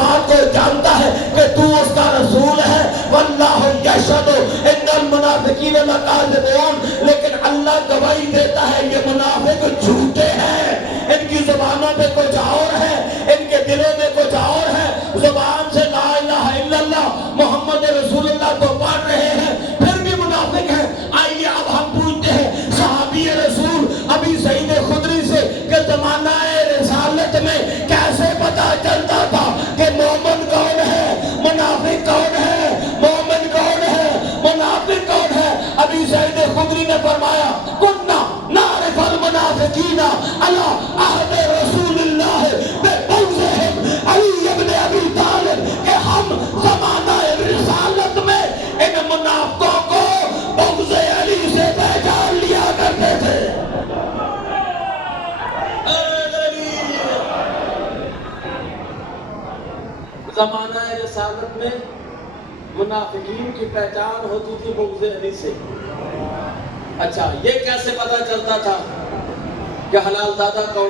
بات کو جانتا ہے کہ تو اس کا رسول ہے، واللہ یشہد ان المنافقین لکاذبون، لیکن اللہ گواہی دیتا ہے یہ منافق جھوٹے ہیں، ان کی زبانوں پہ کچھ اور ہے، ان کے دلوں میں کچھ اور ہے، زبان سے لا الہ الا اللہ محمد رسول اللہ کو پڑھ رہے ہیں پھر بھی منافق ہیں۔ آئیے اب ہم پوچھتے ہیں صحابی رسول ابی سعید خدری سے کہ زمانہ رسالت میں کیسے پتا چلتا تھا کہ مومن کون ہے، منافق کون ہے، مومن کون ہے، منافق کون ہے؟ ابی سعید خدری نے فرمایا کننا نعرف المنافقین علی عہد رسول اللہ ببغضہم علی ابن ابی طالب، کہ ہم زمانہ رسالت میں ان منافقوں کو بغض علی سے پہچان لیا کرتے تھے۔ زمانہ رسالت میں منافقین کی پہچان ہوتی تھی بغض علی سے۔ اچھا یہ کیسے پتا چلتا تھا کہ حلال زادہ کون